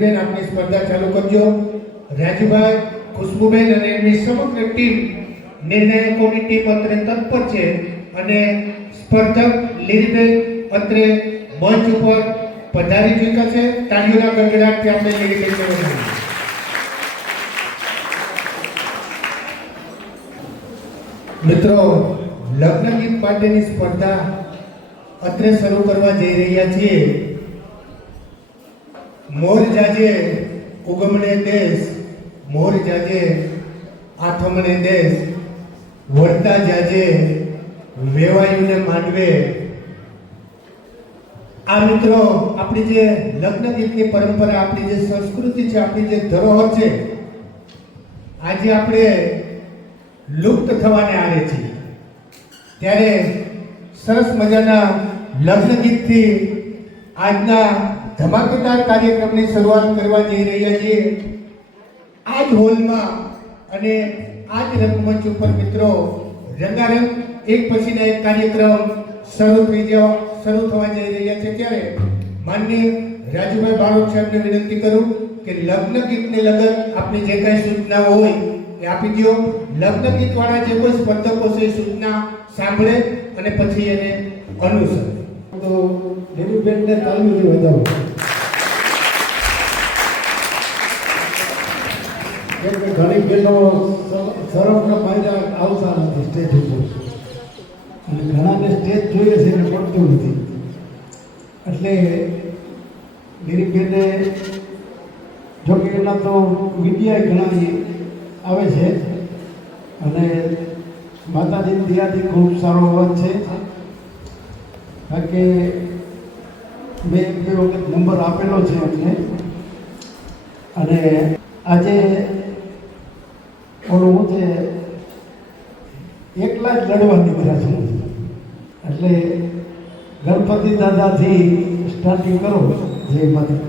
બેન આપની સ્પર્ધા ચાલુ કરજો. રાજુભાઈ, ખુશ્બુબેન અને એમની સમગ્ર ટીમ નિર્ણાયકોની ટીમ અત્રે તત્પર છે અને સ્પર્ધક લીલીબેન અત્રે મંચ ઉપર પધારી ચૂક્યા છે. તાળીઓના ગડગડાટથી આપણે લીલીબેનને વધાવીએ. મિત્રો, લગ્ન ગીત માટેની સ્પર્ધા અત્રે શરૂ કરવા જઈ રહ્યા છીએ. મોર જાજે ઉગમણે દેશ, મોર જાજે આથમણે દેશ, વળતા જાજે વેવાયુને માંડવે. આ મિત્રો, આપણી જે લગ્ન ગીતની પરંપરા, આપણી જે સંસ્કૃતિ છે, આપણી જે ધરોહર છે, આજે આપણે લુપ્ત થવાને આરે છે. ત્યારે સરસ મજાના લગ્ન ગીતથી આજના ધમાકેદાર કાર્યક્રમની શરૂઆત કરવા જઈ રહ્યા છીએ. આ જ હોલમાં અને આ જ રંગમંચ ઉપર મિત્રો રંગારંગ એક પછીના એક કાર્યક્રમ શરૂ થવા જઈ રહ્યા છે. ત્યારે માનનીય રાજુભાઈ બારોટ સાહેબને વિનંતી કરું કે લગ્ન ગીતને લગન આપની જે કાંઈ સૂચનાઓ હોય એ આપી દો. લગ્ન ગીતવાળા જે કોઈ સ્પર્ધકો છે સૂચના સાંભળે અને પછી એને અનુસરે. તો લીલીબેનને તાલીમથી વધાવો. કેમ કે ઘણી બહેનો સરફના ફાયદા આવતા નથી સ્ટેજ ઉપર, અને ઘણાને સ્ટેજ જોઈએ છે એને પડતું નથી. એટલે લીલીબેનને જોકે એના તો મીડિયા ઘણા આવે છે અને માતાજીની દયાથી ખૂબ સારો અવાજ છે. કારણ કે મેં બે વખત નંબર આપેલો છે એમને, અને આજે ઓલું હું છે એકલા જ લડવા નીકળ્યા છે. એટલે ગણપતિ દાદાથી સ્ટાર્ટિંગ કરો. જય માતા.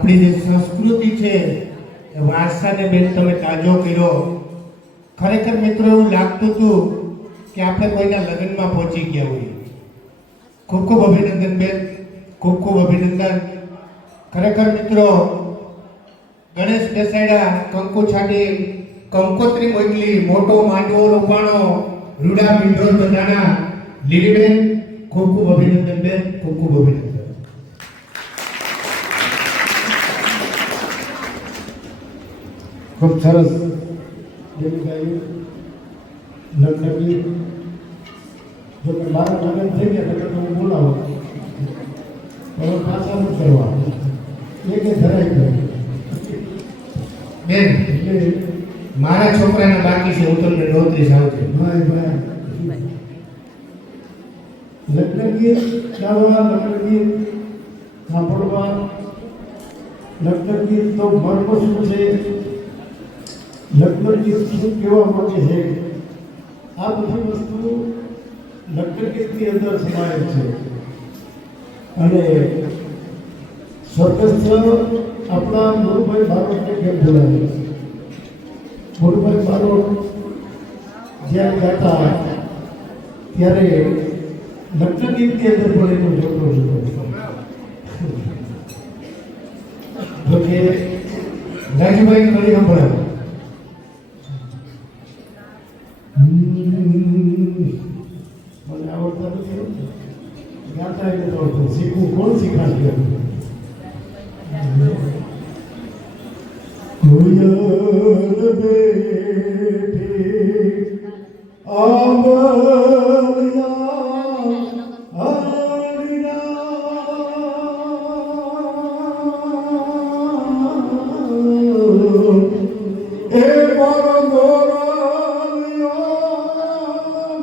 આપણી જે સંસ્કૃતિ છે એ વારસાને બેન તમે તાજો કર્યો. ખરેખર મિત્રો એવું લાગતું હતું કે આપણે કોઈના લગ્નમાં પહોંચી ગયા હોઈએ. ખૂબ ખૂબ અભિનંદન બેન, ખૂબ ખૂબ અભિનંદન. ખરેખર મિત્રો ગણેશ બેસાડ્યા, કંકુ છાડી, કંકોત્રી મોકલી, મોટો માંડવો રોપાણો, રૂડા મીંઢોર બધાના. લીલીબેન ખૂબ ખૂબ અભિનંદન બેન, ખૂબ ખૂબ અભિનંદન. ખૂબ સરસ જેવી ગાયું લગ્ન ગીત. જો કે મારા લગ્ન થઈ ગયા એટલે હું બોલાવો હવે પાછા નથી કરવા એ કે ધરાઈ ગયું બેન એટલે મારા છોકરાના બાકી છે, હું તમને નોતરીશ આવજો. ભાઈ ભાઈ લગ્ન ગીત ગાવા, લગ્ન ગીત સાંભળવા, લગ્ન ગીત તો મર્મ શું છે, લગ્ન ગીત શું કહેવા માંગે છે, આ બધી વસ્તુ લગ્ન ગીતની અંદર સમાયેલ છે. અને સ્વર્ગસ્થ આપણા ગુરુભાઈ બારોટને કેમ બોલાવે? ગુરુભાઈ બારોટ જ્યારે ગાતા ત્યારે લગ્ન ગીતની અંદર પણ એનો જોતો જોતો જોકે રાજુભાઈ ઘણી સંભળાવ. મને આવડતા નથી, ગાતા એટલે આવડતું. શીખવું કોણ શીખાડશે? કોયલ બેઠી આવલિયા હરિના એ મારો ગોરાલિયા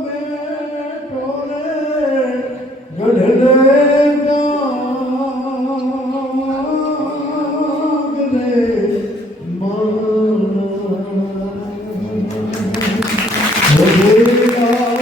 બેઠો રે ગઢડે Oh,